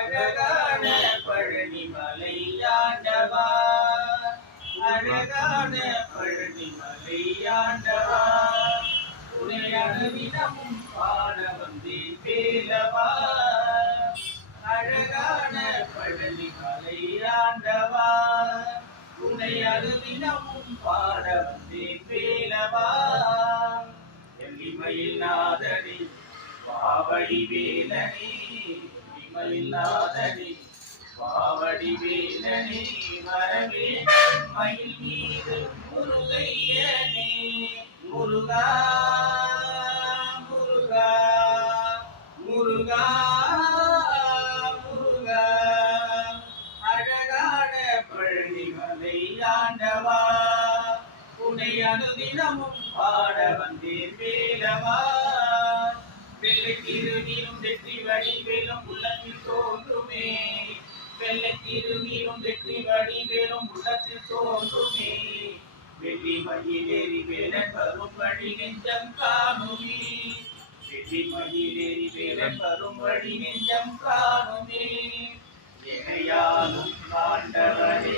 அழகான பழனி மலை ஆண்டவா, அழகான பழனி மலை ஆண்டவா, உன்னை அனுதினமும் பாட வந்தேன் வேலவா, அழகான பழனி மலை ஆண்டவா, உன்னை அனுதினமும் பாட வந்தேன் வேலவா, எளிமையில் நாதனே பாவடி வேலனே, எளிமையில் நாதனே பாவடி வேலனே, வரவே மயில் மீது முருகையனே, முருகா முருகா முருகா முருகா, அழகான பழனி மலை ஆண்டவா, உன்னை அனுதினமும் பாட வந்தேன் வேலவா, வெள்ளை திருநீரும் வெற்றி வடிவேலும் உள்ளத்தில் தோன்றுமே, வெள்ளை திருநீரும் வெற்றி வடிவேலும் உள்ளத்தில் தோன்றுமே, வெள்ளி மயிலேறி வேலன் வரும் வழி நெஞ்சம் காணுமே, வெள்ளி மயிலேறி வேலன் வரும் வழி நெஞ்சம் காணுமே, எனையாலும் ஆண்டவனே